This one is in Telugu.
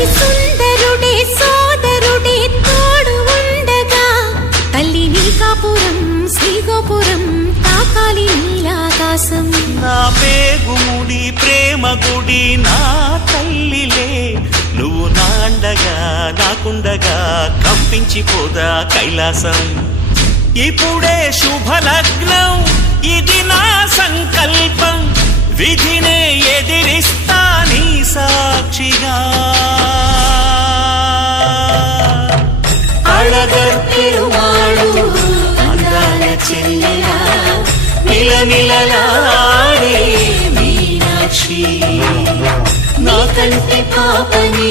అతి సుందరుడే సోదరుడే తోడు ఉండగా తల్లి నీకాపురం శ్రీగోపురం తాకాలి నీలాకాశం. నా పేగుముడి ప్రేమ గుడి నా తల్లిలే, నువ్వు నాండగా నాకుండగా కంపించిపోదా కైలాసం. ఇప్పుడే శుభలగ్నం ఇది నా సంకల్పం, విధినే ఎదిరిస్తా నీ సాక్షిగా. అళగర్పెరుమాళు అందాల చెల్లెలా మిలమిలలాడే మీనాక్షి, నా కంటి పాపని